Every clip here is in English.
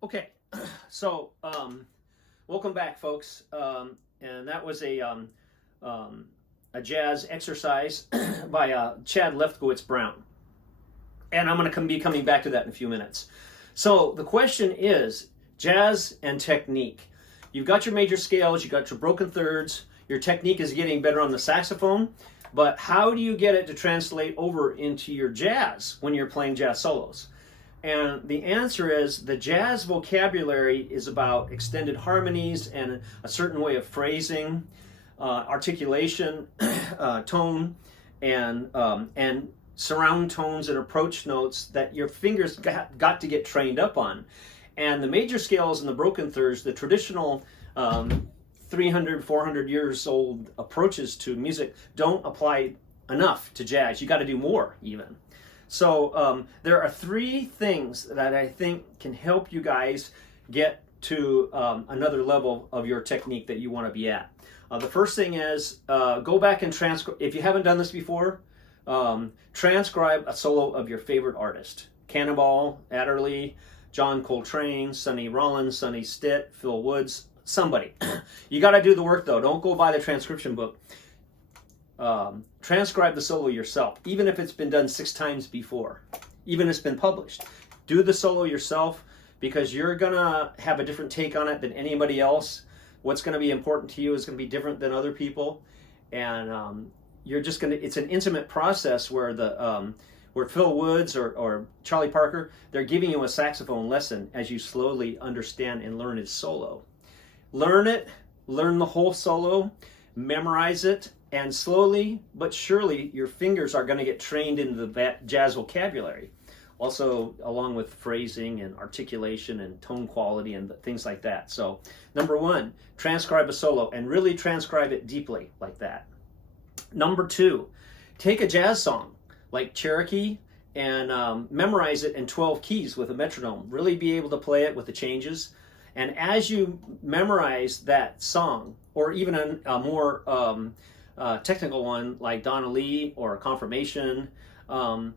Okay, so welcome back, folks. And that was a jazz exercise by Chad Lefkowitz-Brown. And I'm going to be coming back to that in a few minutes. So the question is jazz and technique. You've got your major scales, you've got your broken thirds, your technique is getting better on the saxophone, but how do you get it to translate over into your jazz when you're playing jazz solos? And the answer is the jazz vocabulary is about extended harmonies and a certain way of phrasing, articulation, tone, and surround tones and approach notes that your fingers got to get trained up on. And the major scales and the broken thirds, the traditional 300, 400 years old approaches to music don't apply enough to jazz. You got to do more even. So there are three things that I think can help you guys get to another level of your technique that you want to be at. The first thing is go back and transcribe. If you haven't done this before, transcribe a solo of your favorite artist. Cannonball Adderley, John Coltrane, Sonny Rollins, Sonny Stitt, Phil Woods, somebody. You got to do the work though. Don't go buy the transcription book. Transcribe the solo yourself, even if it's been done 6 times before, even if it's been published. Do the solo yourself because you're gonna have a different take on it than anybody else. What's gonna be important to you is gonna be different than other people, and you're just gonna. It's an intimate process where where Phil Woods or Charlie Parker, they're giving you a saxophone lesson as you slowly understand and learn his solo. Learn it, learn the whole solo, memorize it. And slowly but surely, your fingers are going to get trained into the jazz vocabulary. Also, along with phrasing and articulation and tone quality and things like that. So, number 1, transcribe a solo and really transcribe it deeply like that. Number 2, take a jazz song like Cherokee and memorize it in 12 keys with a metronome. Really be able to play it with the changes. And as you memorize that song, or even a more technical one like Donna Lee or Confirmation, learn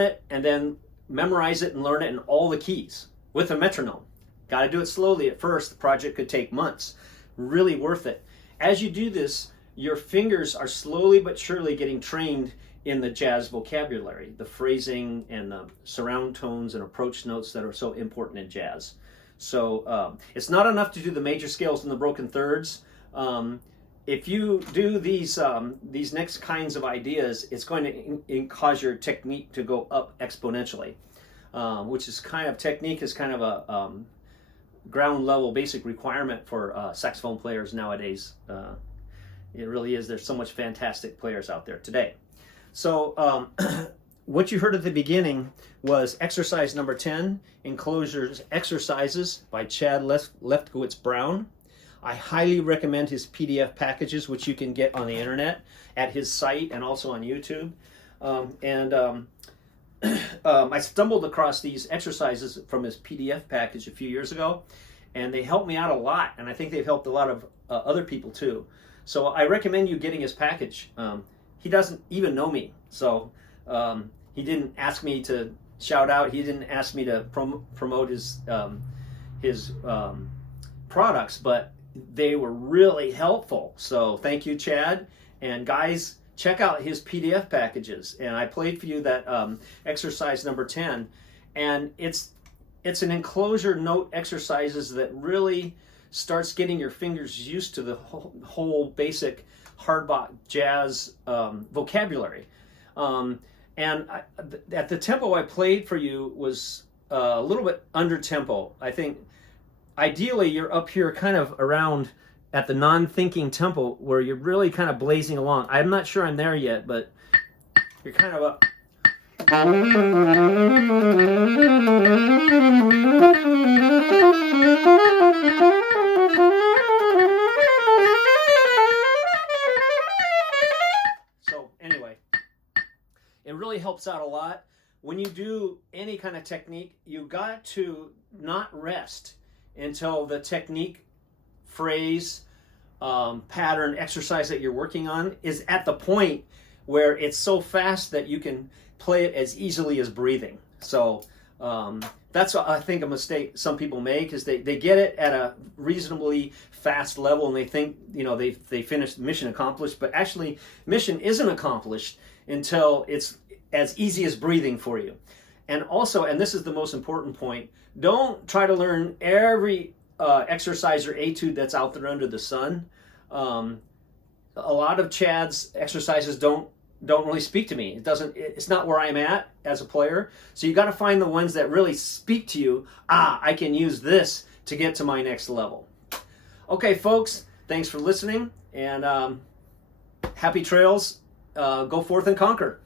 it and then memorize it and learn it in all the keys with a metronome. Got to do it slowly at first. The project could take months. Really worth it. As you do this, your fingers are slowly but surely getting trained in the jazz vocabulary, the phrasing and the surround tones and approach notes that are so important in jazz. So it's not enough to do the major scales and the broken thirds. If you do these next kinds of ideas, it's going to cause your technique to go up exponentially, which is technique is kind of a ground level basic requirement for saxophone players nowadays. It really is. There's so much fantastic players out there today. So what you heard at the beginning was exercise number 10, Enclosure's Exercises by Chad Lefkowitz-Brown. I highly recommend his PDF packages, which you can get on the internet at his site and also on YouTube. I stumbled across these exercises from his PDF package a few years ago, and they helped me out a lot, and I think they've helped a lot of other people too. So I recommend you getting his package. He doesn't even know me, so he didn't ask me to shout out. He didn't ask me to promote his products, but they were really helpful. So thank you, Chad. And guys, check out his PDF packages. And I played for you that exercise number 10. And it's an enclosure note exercises that really starts getting your fingers used to the whole basic hard bop jazz vocabulary. At the tempo I played for you was a little bit under tempo. I think ideally you're up here kind of around at the non-thinking tempo where you're really kind of blazing along. I'm not sure I'm there yet, but you're kind of up. So anyway, it really helps out a lot. When you do any kind of technique, you got to not rest until the technique, phrase, pattern, exercise that you're working on is at the point where it's so fast that you can play it as easily as breathing. So that's, I think, a mistake some people make, is they get it at a reasonably fast level and they think, you know, they finished mission accomplished, but actually mission isn't accomplished until it's as easy as breathing for you. And also, and this is the most important point, don't try to learn every exercise or etude that's out there under the sun. A lot of Chad's exercises don't really speak to me. It's not where I'm at as a player. So you got to find the ones that really speak to you. I can use this to get to my next level. Okay, folks, thanks for listening, and happy trails. Go forth and conquer.